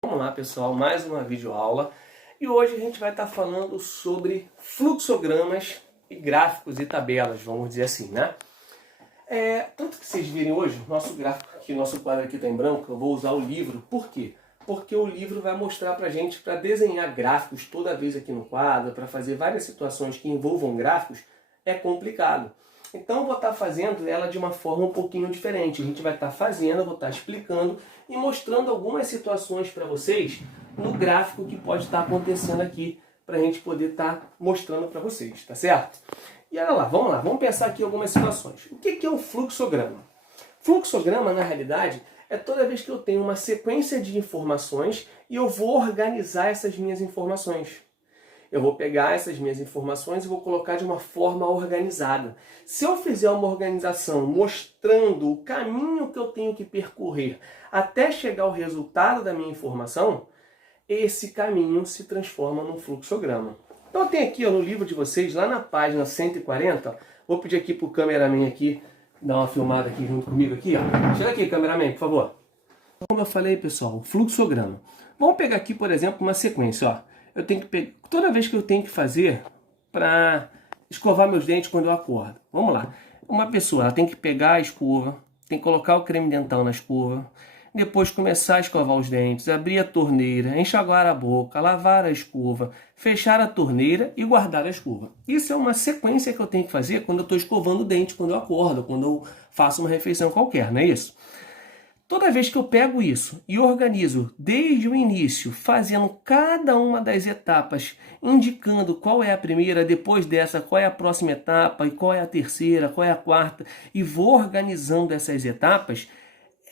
Vamos lá, pessoal, mais uma videoaula e hoje a gente vai estar falando sobre fluxogramas e gráficos e tabelas, vamos dizer assim, né? Tanto que vocês virem hoje, nosso gráfico aqui, nosso quadro aqui está em branco, eu vou usar o livro. Por quê? Porque o livro vai mostrar pra gente, para desenhar gráficos toda vez aqui no quadro, para fazer várias situações que envolvam gráficos, é complicado. Então eu vou estar fazendo ela de uma forma um pouquinho diferente. A gente vai estar fazendo, eu vou estar explicando e mostrando algumas situações para vocês no gráfico que pode estar acontecendo aqui, para a gente poder estar mostrando para vocês, tá certo? E olha lá, vamos pensar aqui algumas situações. O que é um fluxograma? Fluxograma, na realidade, é toda vez que eu tenho uma sequência de informações e eu vou organizar essas minhas informações. Eu vou pegar essas minhas informações e vou colocar de uma forma organizada. Se eu fizer uma organização mostrando o caminho que eu tenho que percorrer até chegar ao resultado da minha informação, esse caminho se transforma num fluxograma. Então eu tenho aqui no livro de vocês, lá na página 140, vou pedir aqui para o cameraman aqui, dar uma filmada aqui junto comigo aqui, ó. Chega aqui, cameraman, por favor. Como eu falei, pessoal, fluxograma. Vamos pegar aqui, por exemplo, uma sequência, ó. Eu tenho que pegar, toda vez que eu tenho que fazer para escovar meus dentes quando eu acordo. Vamos lá. Uma pessoa, ela tem que pegar a escova, tem que colocar o creme dental na escova, depois começar a escovar os dentes, abrir a torneira, enxaguar a boca, lavar a escova, fechar a torneira e guardar a escova. Isso é uma sequência que eu tenho que fazer quando eu estou escovando o dente, quando eu acordo, quando eu faço uma refeição qualquer, não é isso? Toda vez que eu pego isso e organizo desde o início, fazendo cada uma das etapas, indicando qual é a primeira, depois dessa, qual é a próxima etapa, e qual é a terceira, qual é a quarta, e vou organizando essas etapas,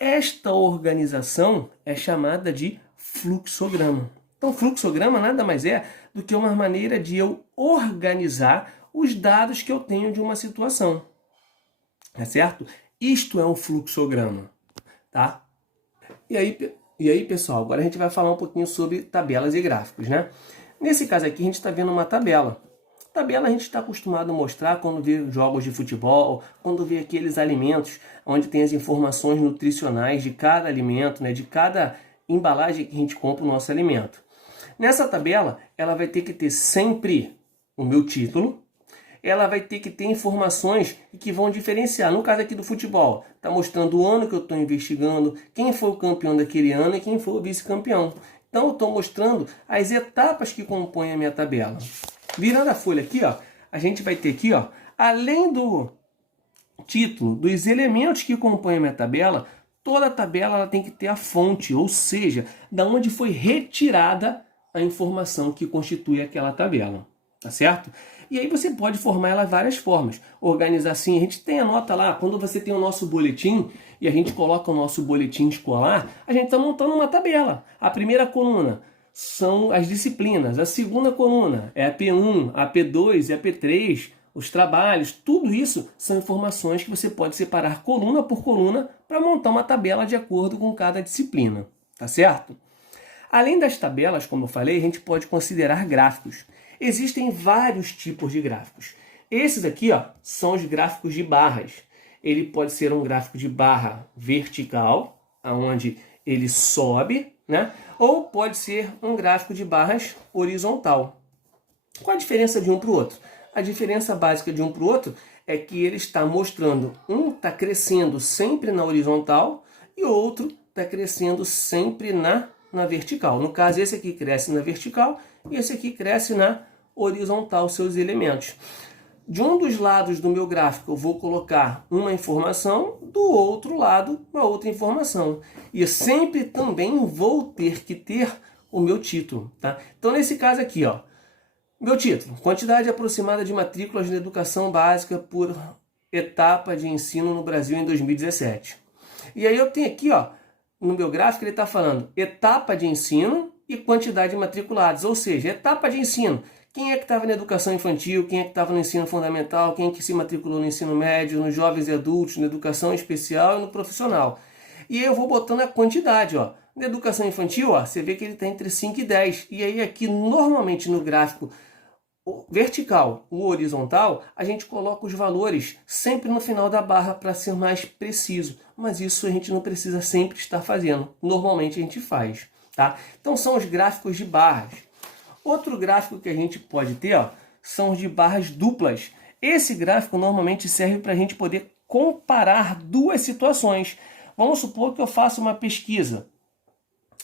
esta organização é chamada de fluxograma. Então, fluxograma nada mais é do que uma maneira de eu organizar os dados que eu tenho de uma situação. É certo? Isto é um fluxograma. Tá? E aí, pessoal, agora a gente vai falar um pouquinho sobre tabelas e gráficos, né? Nesse caso aqui, a gente está vendo uma tabela. Tabela a gente está acostumado a mostrar quando vê jogos de futebol, quando vê aqueles alimentos onde tem as informações nutricionais de cada alimento, né? De cada embalagem que a gente compra o nosso alimento. Nessa tabela, ela vai ter que ter sempre o meu título, ela vai ter que ter informações que vão diferenciar. No caso aqui do futebol, está mostrando o ano que eu estou investigando, quem foi o campeão daquele ano e quem foi o vice-campeão. Então eu estou mostrando as etapas que compõem a minha tabela. Virando a folha aqui, ó, a gente vai ter aqui, ó, além do título, dos elementos que compõem a minha tabela, toda a tabela ela tem que ter a fonte, ou seja, da onde foi retirada a informação que constitui aquela tabela. Tá certo? E aí você pode formar ela de várias formas. Organizar assim, a gente tem a nota lá, quando você tem o nosso boletim e a gente coloca o nosso boletim escolar, a gente está montando uma tabela. A primeira coluna são as disciplinas, a segunda coluna é a P1, a P2 e a P3, os trabalhos, tudo isso são informações que você pode separar coluna por coluna para montar uma tabela de acordo com cada disciplina. Tá certo? Além das tabelas, como eu falei, a gente pode considerar gráficos. Existem vários tipos de gráficos. Esses aqui, ó, são os gráficos de barras. Ele pode ser um gráfico de barra vertical, onde ele sobe, né? Ou pode ser um gráfico de barras horizontal. Qual a diferença de um para o outro? A diferença básica de um para o outro é que ele está mostrando, um está crescendo sempre na horizontal e o outro está crescendo sempre na vertical. No caso, esse aqui cresce na vertical e esse aqui cresce na horizontal, seus elementos. De um dos lados do meu gráfico eu vou colocar uma informação, do outro lado uma outra informação. E eu sempre também vou ter que ter o meu título. Tá? Então nesse caso aqui, ó, meu título, quantidade aproximada de matrículas de educação básica por etapa de ensino no Brasil em 2017. E aí eu tenho aqui, ó, no meu gráfico ele está falando etapa de ensino e quantidade de matriculados, ou seja, etapa de ensino. Quem é que estava na educação infantil, quem é que estava no ensino fundamental, quem é que se matriculou no ensino médio, nos jovens e adultos, na educação especial e no profissional. E aí eu vou botando a quantidade, ó. Na educação infantil, ó, você vê que ele está entre 5 e 10. E aí aqui, normalmente no gráfico vertical, o horizontal, a gente coloca os valores sempre no final da barra para ser mais preciso. Mas isso a gente não precisa sempre estar fazendo. Normalmente a gente faz. tá? Então são os gráficos de barras. Outro gráfico que a gente pode ter, ó, são os de barras duplas. Esse gráfico normalmente serve para a gente poder comparar duas situações. Vamos supor que eu faça uma pesquisa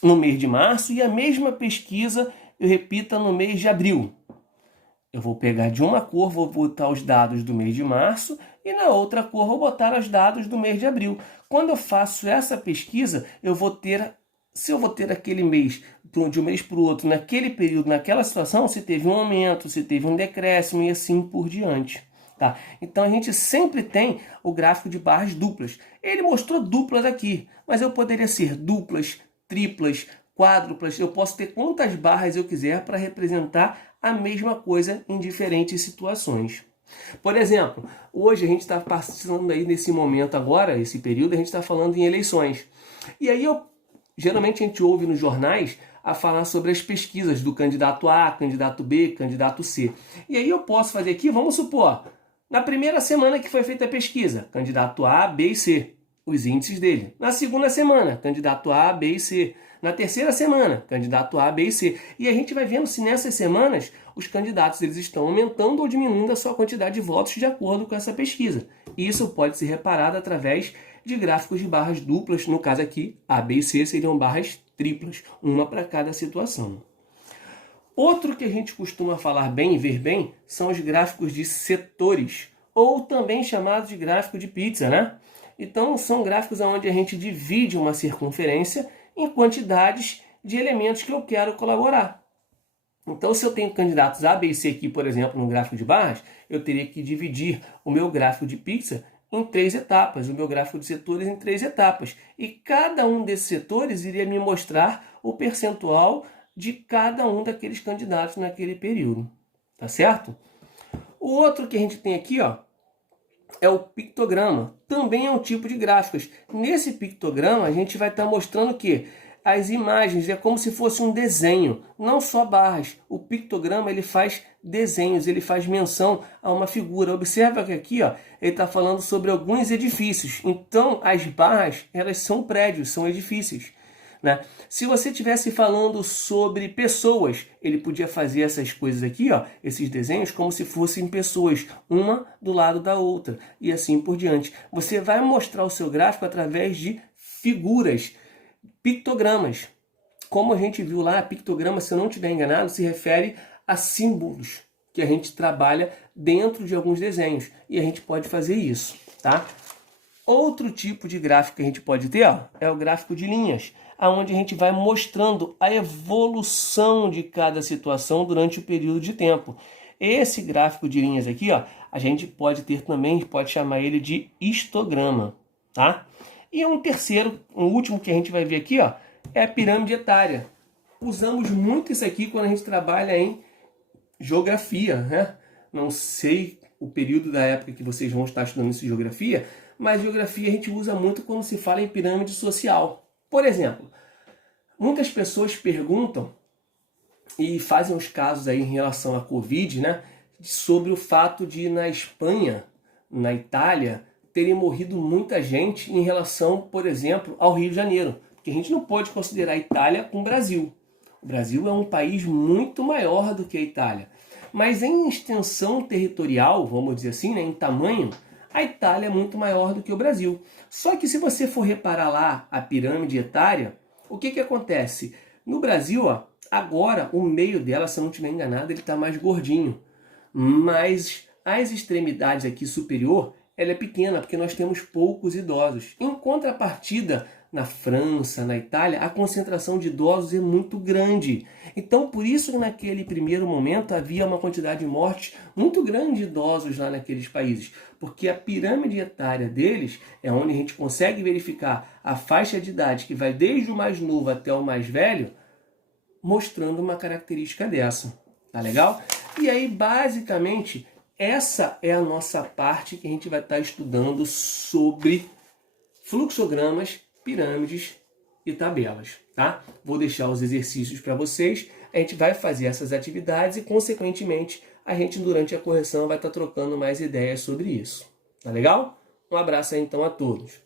no mês de março e a mesma pesquisa eu repita no mês de abril. Eu vou pegar de uma cor, vou botar os dados do mês de março e na outra cor vou botar os dados do mês de abril. Quando eu faço essa pesquisa, eu vou ter, se eu vou ter aquele mês, de um mês para o outro, naquele período, naquela situação, se teve um aumento, se teve um decréscimo e assim por diante. Tá? Então a gente sempre tem o gráfico de barras duplas. Ele mostrou duplas aqui, mas eu poderia ser duplas, triplas, quádruplas. Eu posso ter quantas barras eu quiser para representar a mesma coisa em diferentes situações. Por exemplo, hoje a gente está passando aí nesse momento agora, esse período, a gente está falando em eleições. E aí geralmente a gente ouve nos jornais a falar sobre as pesquisas do candidato A, candidato B, candidato C. E aí eu posso fazer aqui, vamos supor, na primeira semana que foi feita a pesquisa, candidato A, B e C, os índices dele. Na segunda semana, candidato A, B e C. Na terceira semana, candidato A, B e C. E a gente vai vendo se nessas semanas os candidatos eles estão aumentando ou diminuindo a sua quantidade de votos de acordo com essa pesquisa. E isso pode ser reparado através de gráficos de barras duplas. No caso aqui, A, B e C seriam barras triplas, uma para cada situação. Outro que a gente costuma falar bem e ver bem são os gráficos de setores, ou também chamados de gráfico de pizza, né? Então, são gráficos onde a gente divide uma circunferência em quantidades de elementos que eu quero colaborar. Então, se eu tenho candidatos A, B e C aqui, por exemplo, no gráfico de barras, eu teria que dividir o meu gráfico de pizza em 3 etapas, o meu gráfico de setores em 3 etapas. E cada um desses setores iria me mostrar o percentual de cada um daqueles candidatos naquele período. Tá certo? O outro que a gente tem aqui, ó, é o pictograma. Também é um tipo de gráficos. Nesse pictograma, a gente vai estar mostrando que as imagens é como se fosse um desenho, não só barras. O pictograma ele faz desenhos, ele faz menção a uma figura. Observa que aqui ó, ele está falando sobre alguns edifícios. Então, as barras elas são prédios, são edifícios. Né? Se você estivesse falando sobre pessoas, ele podia fazer essas coisas aqui, ó, esses desenhos, como se fossem pessoas, uma do lado da outra, e assim por diante. Você vai mostrar o seu gráfico através de figuras, pictogramas. Como a gente viu lá, pictograma, se eu não estiver enganado, se refere a símbolos que a gente trabalha dentro de alguns desenhos, e a gente pode fazer isso, tá? Outro tipo de gráfico que a gente pode ter ó, é o gráfico de linhas, onde a gente vai mostrando a evolução de cada situação durante o período de tempo. Esse gráfico de linhas aqui, ó, a gente pode ter também, pode chamar ele de histograma, tá? E um terceiro, um último que a gente vai ver aqui, ó, é a pirâmide etária. Usamos muito isso aqui quando a gente trabalha em geografia, né? Não sei o período da época que vocês vão estar estudando isso em geografia, mas geografia a gente usa muito quando se fala em pirâmide social. Por exemplo, muitas pessoas perguntam e fazem os casos aí em relação à Covid, né, sobre o fato de na Espanha, na Itália, terem morrido muita gente em relação, por exemplo, ao Rio de Janeiro. Porque a gente não pode considerar a Itália com o Brasil. O Brasil é um país muito maior do que a Itália. Mas em extensão territorial, vamos dizer assim, né, em tamanho, a Itália é muito maior do que o Brasil. Só que se você for reparar lá a pirâmide etária, o que acontece? No Brasil, ó, agora o meio dela, se eu não estiver enganado, ele está mais gordinho. Mas as extremidades aqui superior, ela é pequena, porque nós temos poucos idosos. Em contrapartida, na França, na Itália, a concentração de idosos é muito grande. Então, por isso que naquele primeiro momento havia uma quantidade de mortes muito grande de idosos lá naqueles países. Porque a pirâmide etária deles é onde a gente consegue verificar a faixa de idade que vai desde o mais novo até o mais velho, mostrando uma característica dessa. Tá legal? E aí, basicamente, essa é a nossa parte que a gente vai estar estudando sobre fluxogramas, pirâmides e tabelas, tá? Vou deixar os exercícios para vocês, a gente vai fazer essas atividades e, consequentemente, a gente, durante a correção, vai estar trocando mais ideias sobre isso. Tá legal? Um abraço aí, então, a todos.